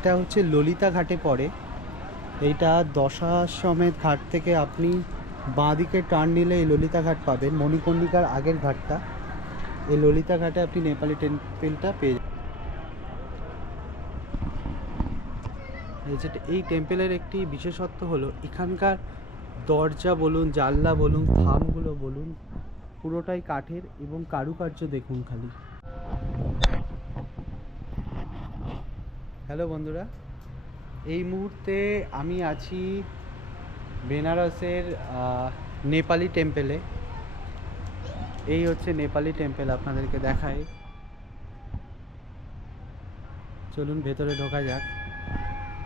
এটা হচ্ছে ললিতা ঘাটে পড়ে। এইটা দশাশ্বমেধ ঘাট থেকে আপনি বাঁ দিকে টার্ন নিলে এই ললিতা ঘাট পাবেন, মণিকর্ণিকার আগের ঘাটটা। এই ললিতা ঘাটে আপনি নেপালি টেম্পলটা পেয়ে যাবেন। এই টেম্পলের একটি বিশেষত্ব হলো এখানকার দরজা বলুন, জানলা বলুন, থামগুলো বলুন, পুরোটাই কাঠের এবং কারুকার্য দেখুন খালি। হ্যালো বন্ধুরা, এই মুহূর্তে আমি আছি বেনারসের নেপালি টেম্পলে। এই হচ্ছে নেপালি টেম্পল, আপনাদেরকে দেখাই। চলুন ভেতরে ঢোকা যাক।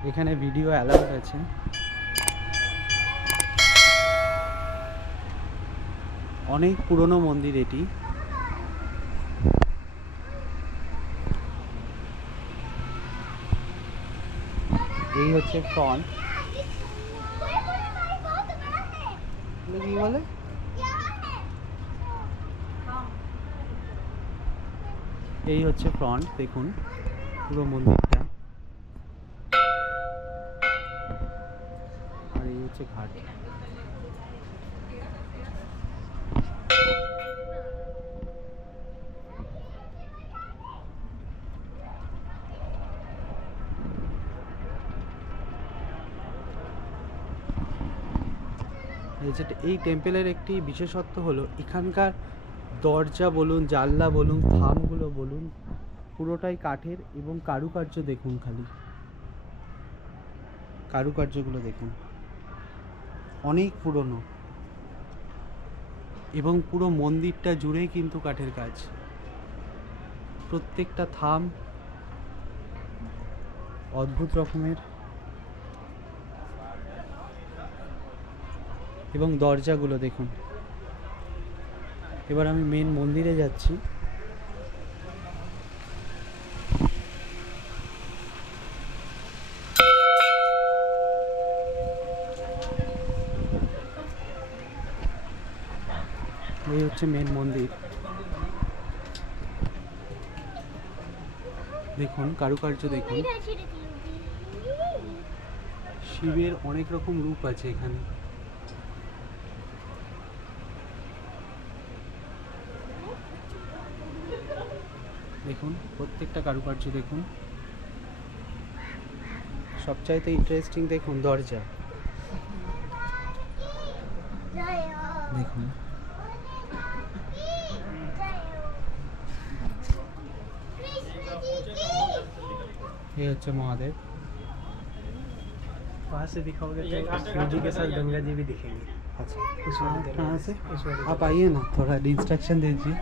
এখানে ভিডিও অ্যালাউড আছে। অনেক পুরনো মন্দির এটি। এই হচ্ছে ফ্রন্ট। কি বলে? এই হচ্ছে ফ্রন্ট, দেখুন পুরো মন্দিরটা। আর এই হচ্ছে ঘাট। এই টেম্পলের একটি বিশেষত্ব হলো এখানকার দরজা বলুন, জানলা বলুন, থামগুলো বলুন, পুরোটাই কাঠের এবং কারুকার্য দেখুন খালি। কারুকার্যগুলো দেখুন, অনেক পুরনো এবং পুরো মন্দিরটা জুড়েই কিন্তু কাঠের কাজ। প্রত্যেকটা থাম অদ্ভুত রকমের এবং দরজাগুলো দেখুন। এবার আমি মেন মন্দিরে যাচ্ছি। এই হচ্ছে মেন মন্দির। দেখুন কারুকার্য দেখুন। শিবের অনেক রকম রূপ আছে এখানে। দেখুন প্রত্যেকটা কারুকার্য দেখুন। সবচাইতে ইন্টারেস্টিং দেখুন দরজা দেখুন। ये হচ্ছে মহাদেব। वहाँ से दिखाओगे तो शिव जी के साथ गंगा जी भी दिखेंगे। अच्छा कहाँ से आप आइए ना, थोड़ा इंस्ट्रक्शन दीजिए।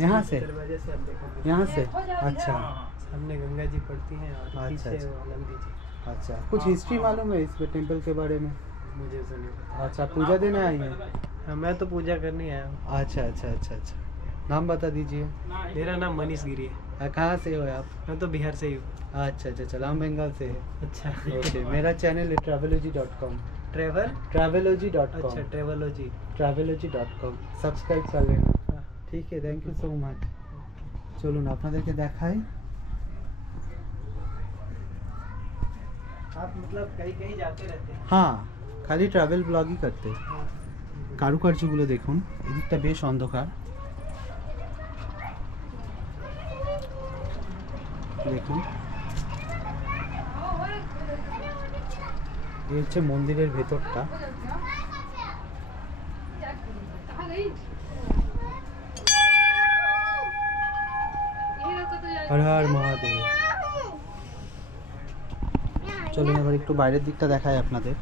यहाँ से दरवाजे से आप देखोगे, यहाँ से अच्छा सामने गंगा जी पड़ती हैं और अच्छा, पीछे अच्छा। नंदी जी। अच्छा कुछ हिस्ट्री मालूम है इस टेम्पल के बारे में? मुझे तो नहीं पता। अच्छा पूजा देने आई हैं? हाँ, मैं तो पूजा करने आया हूँ। अच्छा अच्छा अच्छा अच्छा, नाम बता दीजिए। मेरा नाम मनीष गिरी है। कहाँ से हो आप? मैं तो बिहार से ही हूँ। अच्छा अच्छा अच्छा, हम बंगाल से है। अच्छा ओके, मेरा चैनल है travelogy.com। travelogy.com। अच्छा ट्रेवलॉजी। travelogy.com सब्सक्राइब कर लेना। ठीक है, थैंक यू सो मच। চলুন আপনাদেরকে দেখাই। आप मतलब कहीं कहीं जाते रहते हैं? হ্যাঁ, খালি ট্রাভেল ব্লগই করতে। কারুকার্যগুলো দেখুন, এদিকটা বেশ অন্ধকার। দেখুন এই হচ্ছে মন্দিরের ভেতরটা। হর হর মহাদেব। চলুন এবার একটু বাইরের দিকটা দেখাই আপনাদের।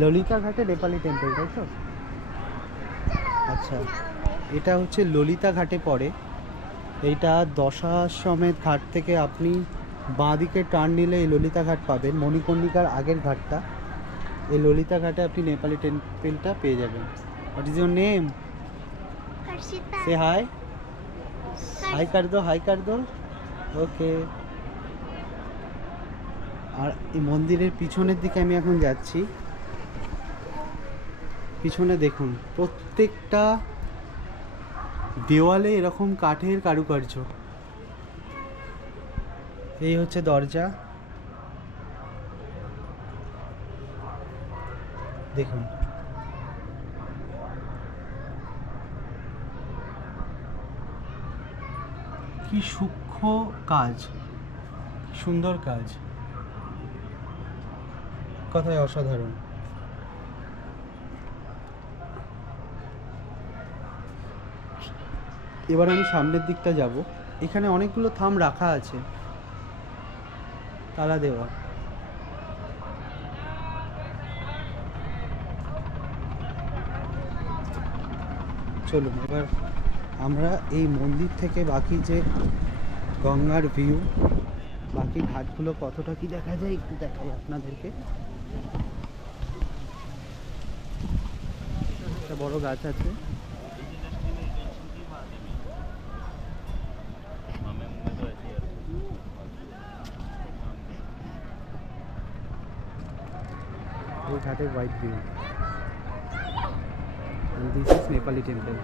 ললিতা ঘাটে নেপালি টেম্পল, তাই তো? আচ্ছা, এটা হচ্ছে ললিতা ঘাটে পড়ে। এইটা দশাশ্বমেধ ঘাট থেকে আপনি বাঁ দিকে টার্ন নিলে এই ললিতা ঘাট পাবেন, মণিকর্ণিকার আগের ঘাটটা। এই ললিতা ঘাটে আপনি নেপালি টেম্পলটা পেয়ে যাবেন। What is your name? से हाय हाय कर दो, हाय कर दो। ওকে। আর এই মন্দিরের পিছনের দিকে আমি এখন যাচ্ছি। পিছনে দেখুন প্রত্যেকটা দেওয়ালে এরকম কাঠের কারুকার্য। এই হচ্ছে দরজা, দেখুন কি সূক্ষ্ম কাজ, সুন্দর কাজ, কথায় অসাধারণ। এবার আমি সামনের দিকটা যাব। এখানে অনেকগুলো থাম রাখা আছে, তালা দেওয়া। চলুন এবার আমরা এই মন্দির থেকে বাকি যে গঙ্গার ভিউ, বাকি ঘাটগুলো কতটা কি দেখা যায় একটু দেখাই আপনাদেরকে। একটা বড় গাছ আছে, ওই ঘাটের white view. And this is Nepali temple.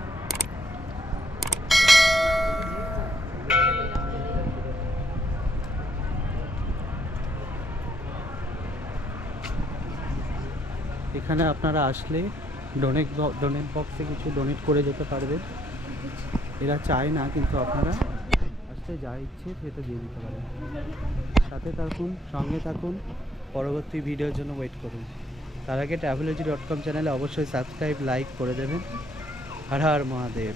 এখানে আপনারা আসলে ডোনেট বক্সে কিছু ডোনেট করে যেতে পারবেন। এরা চায় না, কিন্তু আপনারা আসলে যা ইচ্ছে সেটা দিয়ে দিতে পারেন। সাথে থাকুন, সঙ্গে থাকুন, পরবর্তী ভিডিওর জন্য ওয়েট করুন। তার আগে travelog.com চ্যানেলে অবশ্যই সাবস্ক্রাইব, লাইক করে দেবেন। হর হর মহাদেব।